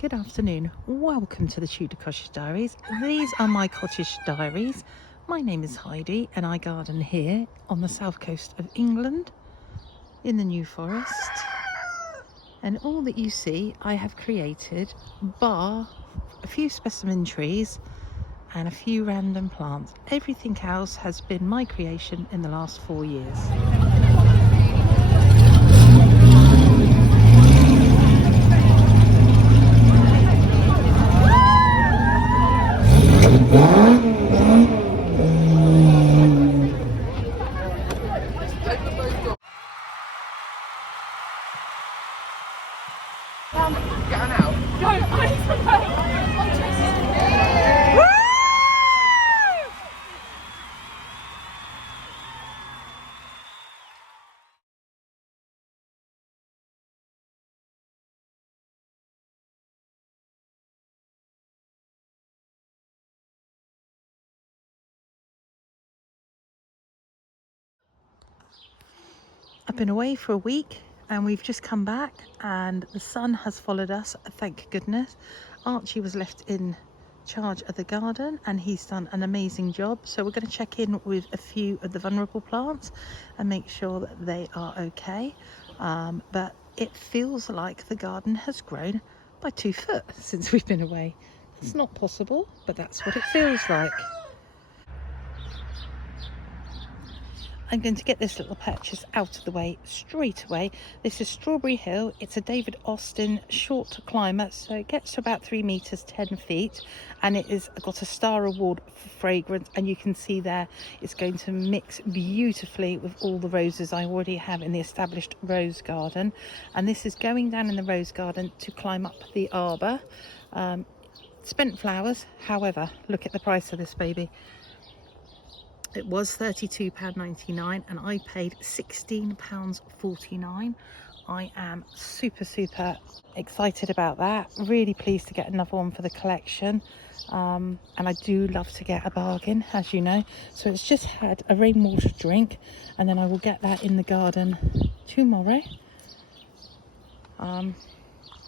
Good afternoon. Welcome to the Tudor Cottage Diaries. These are my cottage diaries. My name is Heidi and I garden here on the south coast of England in the New Forest. And all that you see I have created, bar a few specimen trees and a few random plants. Everything else has been my creation in the last 4 years. I've been away for a week and we've just come back and the sun has followed us, thank goodness. Archie was left in charge of the garden and he's done an amazing job. So we're going to check in with a few of the vulnerable plants and make sure that they are okay. But it feels like the garden has grown by 2 foot since we've been away. It's not possible, but that's what it feels like. I'm going to get this little purchase out of the way straight away. This is Strawberry Hill. It's a David Austin short climber, so it gets to about 3 meters 10 feet, and it is got a star award for fragrance, and you can see there it's going to mix beautifully with all the roses I already have in the established rose garden. And this is going down in the rose garden to climb up the arbor. Spent flowers, however, look at the price of this baby. It was £32.99 and I paid £16.49. I am super excited about that. Really pleased to get another one for the collection. And I do love to get a bargain, as you know. So it's just had a rainwater drink and then I will get that in the garden tomorrow.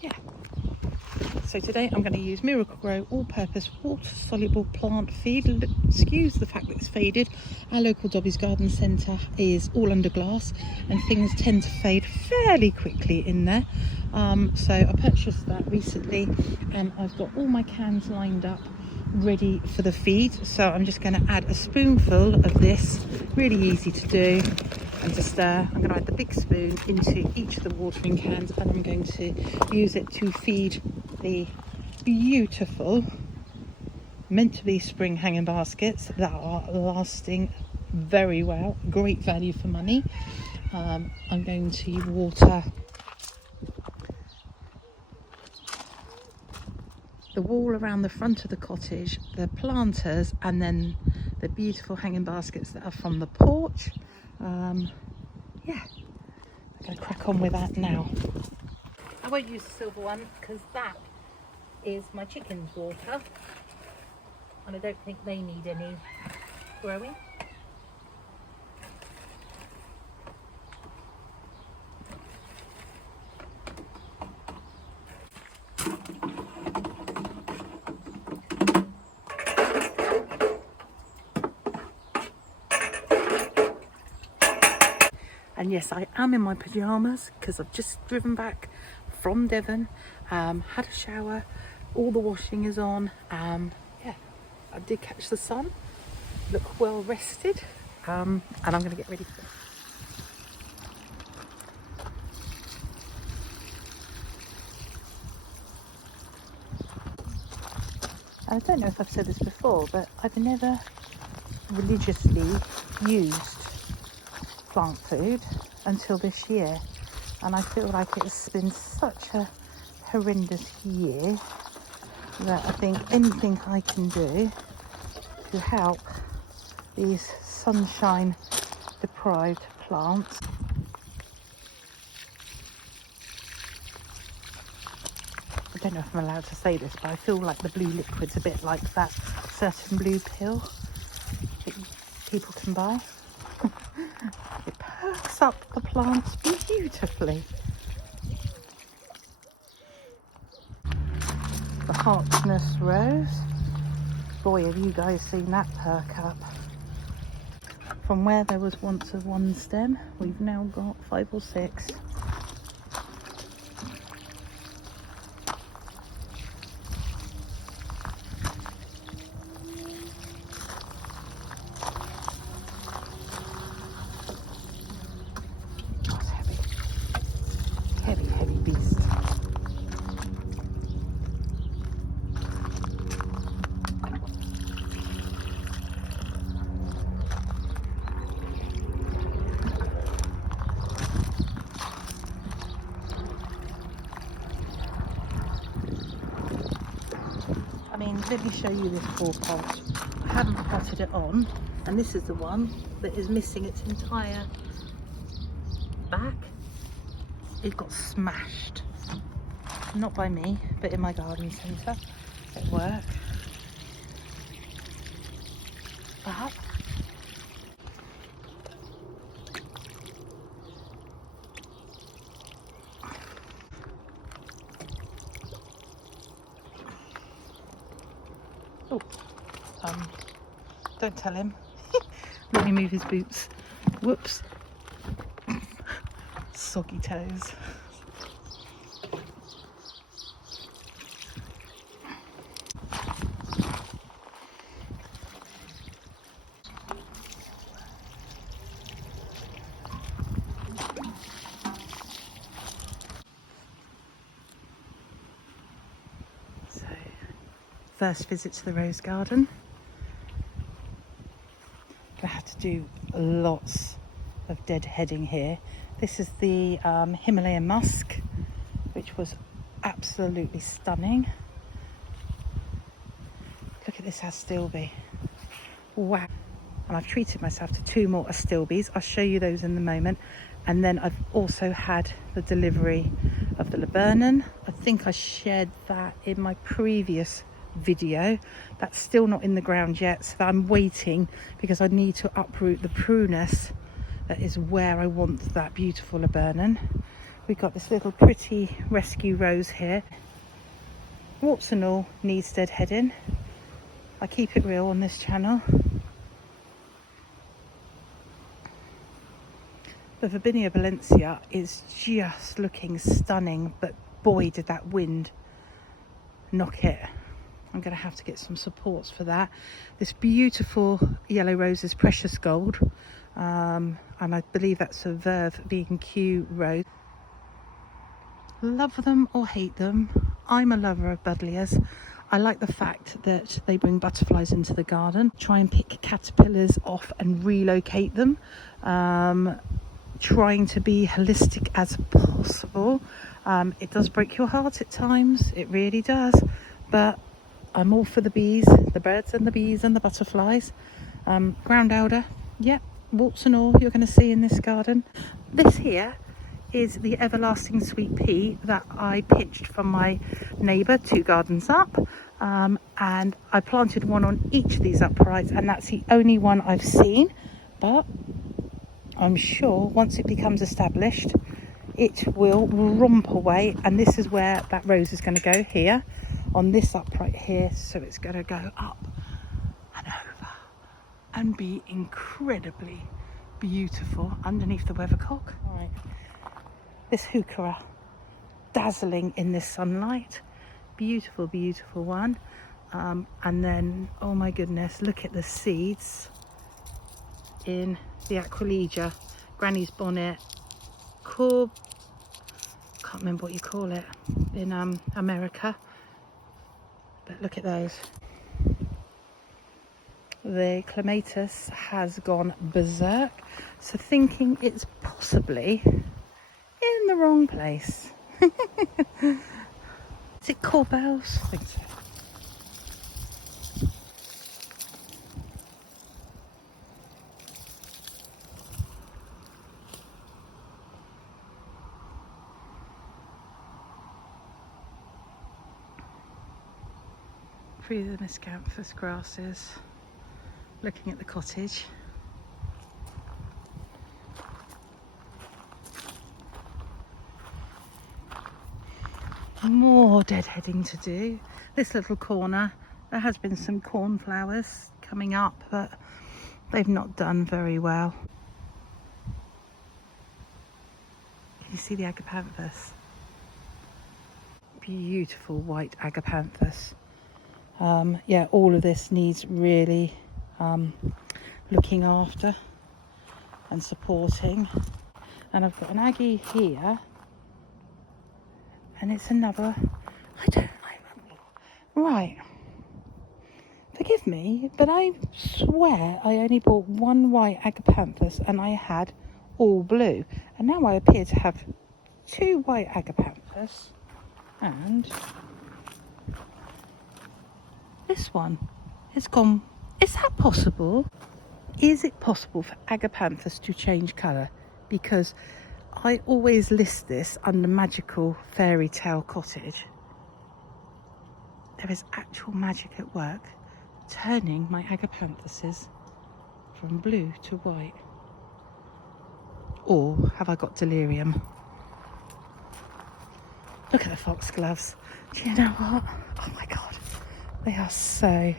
Yeah. So today I'm going to use Miracle-Gro all-purpose water-soluble plant feed. Excuse the fact that it's faded. Our local Dobby's Garden Centre is all under glass and things tend to fade fairly quickly in there. So I purchased that recently and I've got all my cans lined up ready for the feed. So I'm just going to add a spoonful of this, really easy to do. And just I'm going to add the big spoon into each of the watering cans and I'm going to use it to feed the beautiful, meant to be spring hanging baskets that are lasting very well. Great value for money. I'm going to water the wall around the front of the cottage, the planters, and then the beautiful hanging baskets that are from the porch. Yeah, I'm going to crack on with that now. I won't use the silver one because that is my chickens' water and I don't think they need any growing. And yes, I am in my pyjamas because I've just driven back from Devon, had a shower, all the washing is on. Yeah, I did catch the sun, look well rested, and I'm going to get ready for it. I don't know if I've said this before, but I've never religiously used plant food until this year, and I feel like it's been such a horrendous year that I think anything I can do to help these sunshine deprived plants. I don't know if I'm allowed to say this, but I feel like the blue liquid's a bit like that certain blue pill that people can buy. It perks up the plants beautifully. Harkness rose. Boy, have you guys seen that perk up. From where there was once a one stem, we've now got 5 or 6. That's heavy. Heavy, heavy beast. I mean, let me show you this poor pot. I haven't potted it on, and this is the one that is missing its entire back. It got smashed. Not by me, but in my garden centre at work. But oh, don't tell him. Let me move his boots. Whoops. Soggy toes. So, first visit to the rose garden. Gonna have to do lots of deadheading here. This is the Himalayan musk, which was absolutely stunning. Look at this astilbe. Wow. And I've treated myself to 2 more astilbes. I'll show you those in a moment. And then I've also had the delivery of the laburnum. I think I shared that in my previous video. That's still not in the ground yet, so I'm waiting because I need to uproot the prunus. That is where I want that beautiful laburnum. We've got this little pretty rescue rose here. Warts and all, needs deadheading. I keep it real on this channel. The Verbinia Valencia is just looking stunning, but boy did that wind knock it. I'm going to have to get some supports for that. This beautiful yellow rose is precious gold, and I believe that's a Verve B&Q rose. Love them or hate them, I'm a lover of buddleias. I like the fact that they bring butterflies into the garden. Try and pick caterpillars off and relocate them. Trying to be holistic as possible. It does break your heart at times, it really does, but I'm all for the bees, the birds and the bees and the butterflies. Ground elder, yep, warts and all you're going to see in this garden. This here is the everlasting sweet pea that I pinched from my neighbour 2 gardens up, and I planted one on each of these uprights, and that's the only one I've seen, but I'm sure once it becomes established it will romp away, and this is where that rose is going to go, here on this upright here. So it's going to go up and over and be incredibly beautiful underneath the weathercock. Right, this heuchera, dazzling in this sunlight, beautiful, beautiful one. And then, oh my goodness, look at the seeds in the Aquilegia, Granny's bonnet, can't remember what you call it in America, but look at those. The clematis has gone berserk, so thinking it's possibly in the wrong place. Is it corbels? I think so. Through the Agapanthus grasses, looking at the cottage. More deadheading to do. This little corner, there has been some cornflowers coming up, but they've not done very well. Can you see the Agapanthus? Beautiful white Agapanthus. Yeah, all of this needs really looking after and supporting. And I've got an Aggie here, and it's another, right, forgive me, but I swear I only bought one white Agapanthus and I had all blue, and now I appear to have two white Agapanthus and this one has gone. Is that possible? Is it possible for Agapanthus to change colour? Because I always list this under Magical Fairy Tale Cottage. There is actual magic at work, turning my Agapanthuses from blue to white. Or have I got delirium? Look at the foxgloves. Do you know what? Oh my god, they are so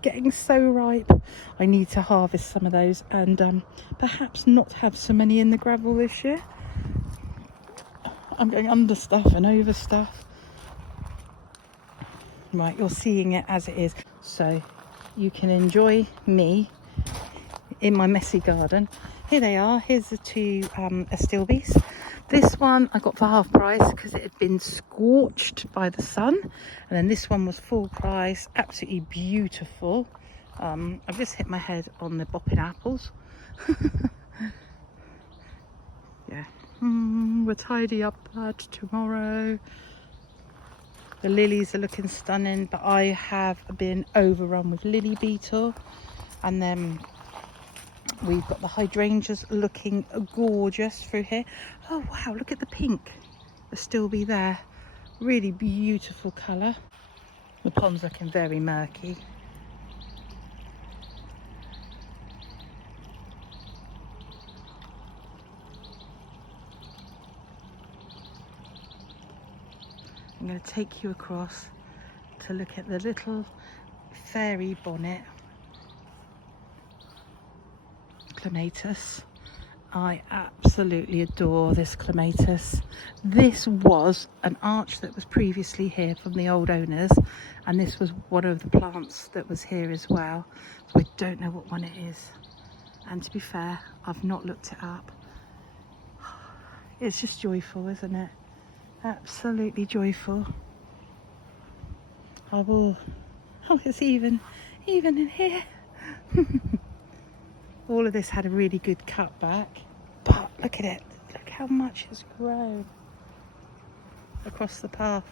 getting so ripe. I need to harvest some of those and perhaps not have so many in the gravel this year. I'm going under stuff and over stuff. Right, you're seeing it as it is, so you can enjoy me in my messy garden. Here they are. Here's the two astilbes. This one I got for half price because it had been scorched by the sun, and then this one was full price. Absolutely beautiful. I've just hit my head on the bopping apples. Yeah, we'll tidy up that tomorrow. The lilies are looking stunning, but I have been overrun with lily beetle, and then we've got the hydrangeas looking gorgeous through here. Oh wow, look at the pink. They'll still be there. Really beautiful colour. The pond's looking very murky. I'm going to take you across to look at the little fairy bonnet clematis. I absolutely adore this clematis. This was an arch that was previously here from the old owners, and this was one of the plants that was here as well, so I don't know what one it is, and to be fair, I've not looked it up. It's just joyful, isn't it? Absolutely joyful. I will. Oh, it's even in here. All of this had a really good cut back, but look at it. Look how much has grown across the path.